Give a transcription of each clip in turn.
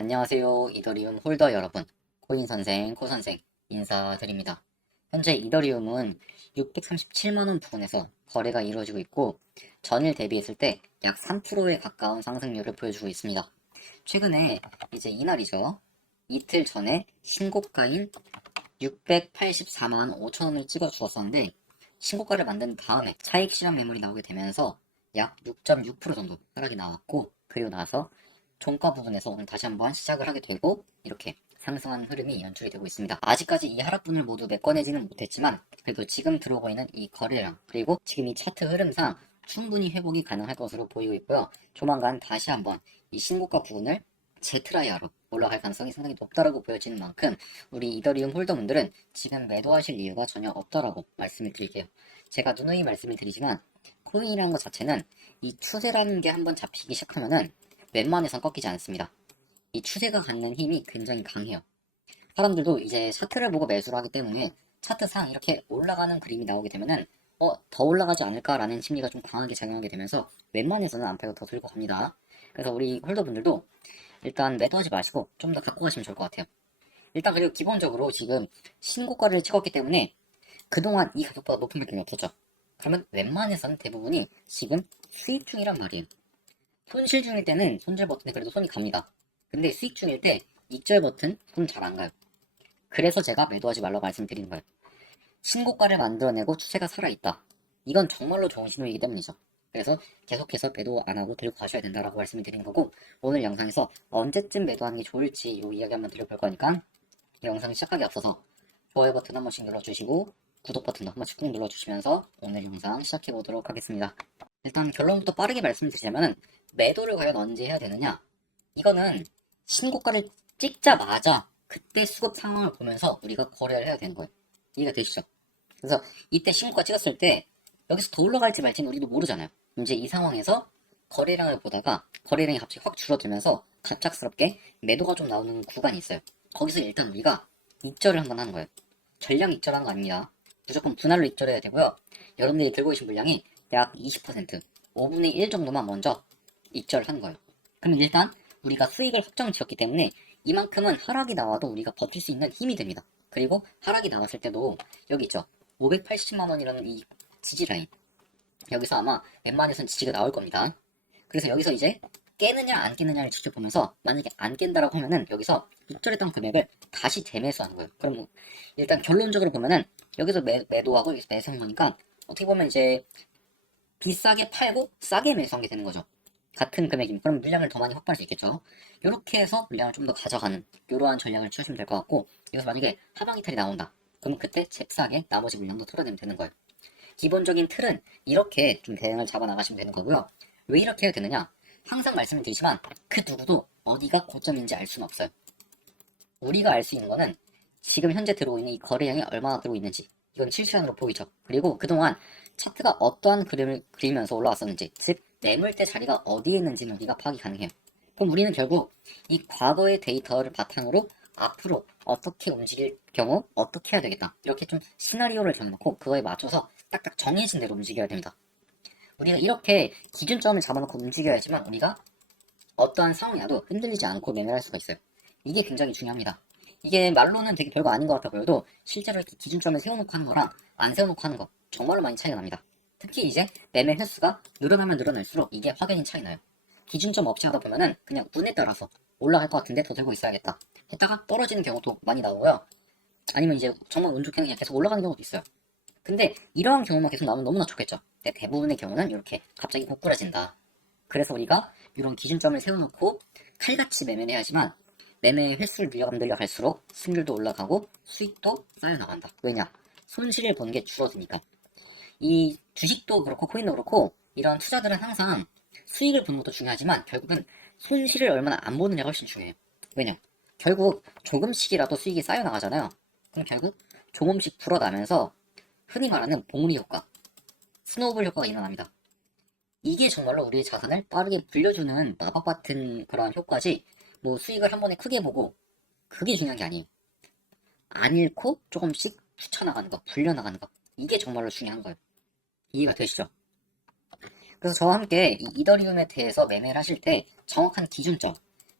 안녕하세요. 이더리움 홀더 여러분. 코인 선생, 코 선생 인사드립니다. 현재 이더리움은 637만원 부근에서 거래가 이루어지고 있고 전일 대비했을 때 약 3%에 가까운 상승률을 보여주고 있습니다. 최근에 이제 이날이죠. 이틀 전에 신고가인 684만 5천원을 찍어 주었었는데 신고가를 만든 다음에 차익 실현 매물이 나오게 되면서 약 6.6% 정도 하락이 나왔고 그리고 나서 종가 부분에서 오늘 다시 한번 시작을 하게 되고 이렇게 상승한 흐름이 연출이 되고 있습니다. 아직까지 이 하락분을 모두 메꿔내지는 못했지만 그래도 지금 들어오고 있는 이 거래량 그리고 지금 이 차트 흐름상 충분히 회복이 가능할 것으로 보이고 있고요. 조만간 다시 한번 이 신고가 부분을 제트라이아로 올라갈 가능성이 상당히 높다라고 보여지는 만큼 우리 이더리움 홀더분들은 지금 매도하실 이유가 전혀 없다라고 말씀을 드릴게요. 제가 누누이 말씀을 드리지만 코인이라는 것 자체는 이 추세라는 게 한번 잡히기 시작하면은 웬만해선 꺾이지 않습니다. 이 추세가 갖는 힘이 굉장히 강해요. 사람들도 이제 차트를 보고 매수를 하기 때문에 차트상 이렇게 올라가는 그림이 나오게 되면은 어, 더 올라가지 않을까라는 심리가 좀 강하게 작용하게 되면서 웬만해서는 안 팔고 더 들고 갑니다. 그래서 우리 홀더분들도 일단 매도하지 마시고 좀 더 갖고 가시면 좋을 것 같아요. 일단 그리고 기본적으로 지금 신고가를 찍었기 때문에 그동안 이 가격보다 높은 물량이 없었죠. 그러면 웬만해서는 대부분이 지금 수익 중이란 말이에요. 손실 중일 때는 손절 버튼에 그래도 손이 갑니다. 근데 수익 중일 때 익절 버튼 손잘안 가요. 그래서 제가 매도하지 말라고 말씀드리는 거예요. 신고가를 만들어내고 추세가 살아있다. 이건 정말로 좋은 신호이기 때문이죠. 그래서 계속해서 매도 안 하고 들고 가셔야 된다라고 말씀을 드리는 거고 오늘 영상에서 언제쯤 매도하는 게 좋을지 이 이야기 한번 드려볼 거니까 이 영상 시작하기 앞서서 좋아요 버튼 한 번씩 눌러주시고 구독 버튼도 한 번씩 꾹 눌러주시면서 오늘 영상 시작해 보도록 하겠습니다. 일단 결론부터 빠르게 말씀드리자면 매도를 과연 언제 해야 되느냐 이거는 신고가를 찍자마자 그때 수급 상황을 보면서 우리가 거래를 해야 되는 거예요. 이해가 되시죠? 그래서 이때 신고가 찍었을 때 여기서 더 올라갈지 말지는 우리도 모르잖아요. 이제 이 상황에서 거래량을 보다가 거래량이 갑자기 확 줄어들면서 갑작스럽게 매도가 좀 나오는 구간이 있어요. 거기서 일단 우리가 입절을 한번 하는 거예요. 전량 입절하는 거 아닙니다. 무조건 분할로 입절해야 되고요. 여러분들이 들고 계신 물량이 약 20%, 5분의 1 정도만 먼저 입절하는 거예요. 그럼 일단 우리가 수익을 확정 지었기 때문에 이만큼은 하락이 나와도 우리가 버틸 수 있는 힘이 됩니다. 그리고 하락이 나왔을 때도 여기 있죠. 580만 원이라는 이 지지 라인. 여기서 아마 웬만해선 지지가 나올 겁니다. 그래서 여기서 이제 깨느냐 안 깨느냐를 직접 보면서 만약에 안 깬다라고 하면은 여기서 입절했던 금액을 다시 재매수하는 거예요. 그럼 뭐 일단 결론적으로 보면은 여기서 매, 매도하고 여기서 매수한 거니까 어떻게 보면 이제 비싸게 팔고 싸게 매수한 게 되는 거죠. 같은 금액이면 그럼 물량을 더 많이 확보할 수 있겠죠. 이렇게 해서 물량을 좀 더 가져가는 이러한 전략을 취하시면 될 것 같고 여기서 만약에 하방 이탈이 나온다. 그럼 그때 잽싸게 나머지 물량도 털어내면 되는 거예요. 기본적인 틀은 이렇게 좀 대응을 잡아 나가시면 되는 거고요. 왜 이렇게 해야 되느냐? 항상 말씀을 드리지만 그 누구도 어디가 고점인지 알 수는 없어요. 우리가 알 수 있는 거는 지금 현재 들어오고 있는 이 거래량이 얼마나 들어오고 있는지 이건 실시간으로 보이죠. 그리고 그동안 차트가 어떠한 그림을 그리면서 올라왔었는지 즉 매물대 자리가 어디에 있는지는 우리가 파악이 가능해요. 그럼 우리는 결국 이 과거의 데이터를 바탕으로 앞으로 어떻게 움직일 경우 어떻게 해야 되겠다. 이렇게 좀 시나리오를 정해놓고 그거에 맞춰서 딱딱 정해진 대로 움직여야 됩니다. 우리가 이렇게 기준점을 잡아놓고 움직여야지만 우리가 어떠한 상황이라도 흔들리지 않고 매매할 수가 있어요. 이게 굉장히 중요합니다. 이게 말로는 되게 별거 아닌 것 같아 보여도 실제로 이렇게 기준점을 세워놓고 하는 거랑 안 세워놓고 하는 거 정말로 많이 차이가 납니다. 특히 이제 매매 횟수가 늘어나면 늘어날수록 이게 확연히 차이 나요. 기준점 없이 하다 보면은 그냥 운에 따라서 올라갈 것 같은데 더 들고 있어야겠다. 했다가 떨어지는 경우도 많이 나오고요. 아니면 이제 정말 운 좋게 그냥 계속 올라가는 경우도 있어요. 근데 이러한 경우만 계속 나오면 너무나 좋겠죠. 근데 대부분의 경우는 이렇게 갑자기 고꾸라진다. 그래서 우리가 이런 기준점을 세워놓고 칼같이 매매를 해야지만 매매 횟수를 늘려가면 늘려갈수록 승률도 올라가고 수익도 쌓여나간다. 왜냐? 손실을 보는 게 줄어드니까. 이 주식도 그렇고 코인도 그렇고 이런 투자들은 항상 수익을 보는 것도 중요하지만 결국은 손실을 얼마나 안 보느냐가 훨씬 중요해요. 왜냐? 결국 조금씩이라도 수익이 쌓여 나가잖아요. 그럼 결국 조금씩 불어나면서 흔히 말하는 봉우리 효과, 스노우볼 효과가 일어납니다. 이게 정말로 우리의 자산을 빠르게 불려주는 마법 같은 그런 효과지 뭐 수익을 한 번에 크게 보고 그게 중요한 게 아니에요. 안 잃고 조금씩 붙여나가는 거, 불려나가는 거 이게 정말로 중요한 거예요. 이해가 되시죠? 그래서 저와 함께 이 이더리움에 대해서 매매를 하실 때 정확한 기준점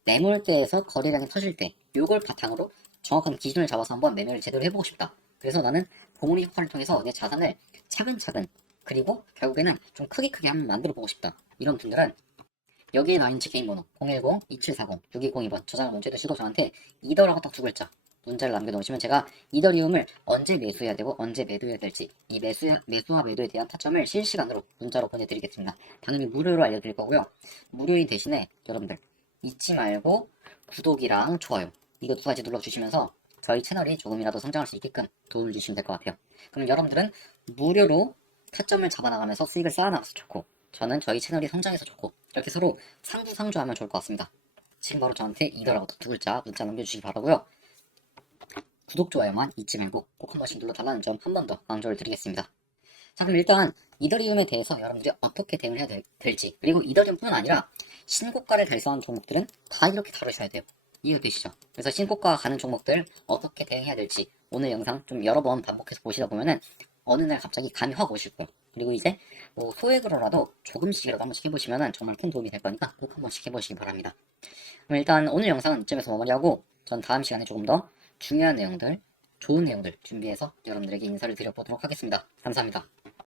매물대에서 거래량이 터질 때 요걸 바탕으로 정확한 기준을 잡아서 한번 매매를 제대로 해보고 싶다. 그래서 나는 고문이 효과를 통해서 내 자산을 차근차근 그리고 결국에는 좀 크게 크게 한번 만들어 보고 싶다. 이런 분들은 여기에 나있는 제 개인 번호 010-2740-6202번 저장을 먼저 해두시고 저한테 이더라고 딱 두 글자 문자를 남겨놓으시면 제가 이더리움을 언제 매수해야 되고 언제 매도해야 될지 이 매수, 매수와 매도에 대한 타점을 실시간으로 문자로 보내드리겠습니다. 당연히 무료로 알려드릴 거고요. 무료인 대신에 여러분들 잊지 말고 구독이랑 좋아요 이거 두 가지 눌러주시면서 저희 채널이 조금이라도 성장할 수 있게끔 도움을 주시면 될 것 같아요. 그럼 여러분들은 무료로 타점을 잡아나가면서 수익을 쌓아나가서 좋고 저는 저희 채널이 성장해서 좋고 이렇게 서로 상부상조하면 좋을 것 같습니다. 지금 바로 저한테 이더라고 두 글자 문자 남겨주시기 바라고요. 구독, 좋아요만 잊지 말고 꼭 한 번씩 눌러달라는 점 한 번 더 강조를 드리겠습니다. 자 그럼 일단 이더리움에 대해서 여러분들이 어떻게 대응을 해야 될- 될지 그리고 이더리움뿐 아니라 신고가를 달성한 종목들은 다 이렇게 다루셔야 돼요. 이해가 되시죠? 그래서 신고가 가는 종목들 어떻게 대응해야 될지 오늘 영상 좀 여러 번 반복해서 보시다 보면은 어느 날 갑자기 감이 확 오실 거예요. 그리고 이제 뭐 소액으로라도 조금씩이라도 한 번씩 해보시면은 정말 큰 도움이 될 거니까 꼭 한 번씩 해보시기 바랍니다. 그럼 일단 오늘 영상은 이쯤에서 마무리하고 전 다음 시간에 조금 더 중요한 내용들, 좋은 내용들 준비해서 여러분들에게 인사를 드려보도록 하겠습니다. 감사합니다.